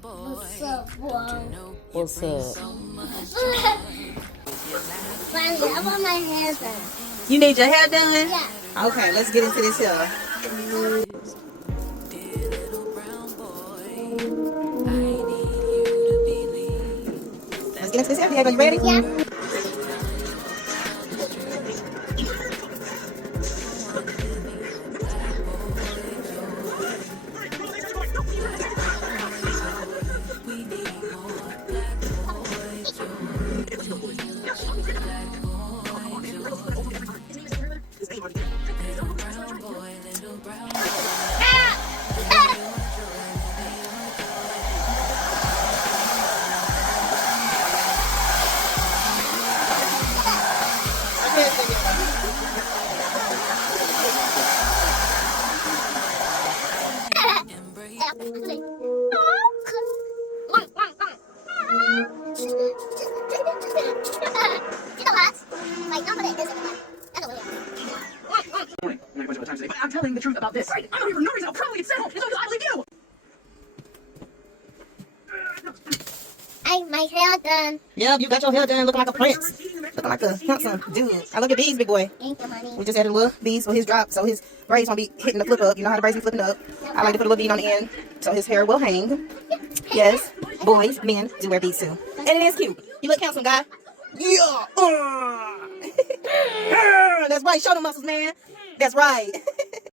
What's up, boy? What's up? Finally, I want my hair done. You need your hair done? Yeah. Okay, let's get into this here. Let's get into this hair. Diego, you ready? Yeah. I'm telling the truth about this. Right? I'm not here for no reason. I'll probably get sent home. It's because I believe you. My hair done. Yeah, you got your hair done looking like a prince. Looking like a handsome dude. I love your beads, big boy. Thank you, honey. We just added a little beads for his drop, so his braids won't be hitting the flip up. You know how the braids be flipping up. I like to put a little bead on the end, so his hair will hang. Yes, boys, men do wear beads too. And it is cute. You look handsome, guy. Yeah. That's right. Show the muscles, man. That's right.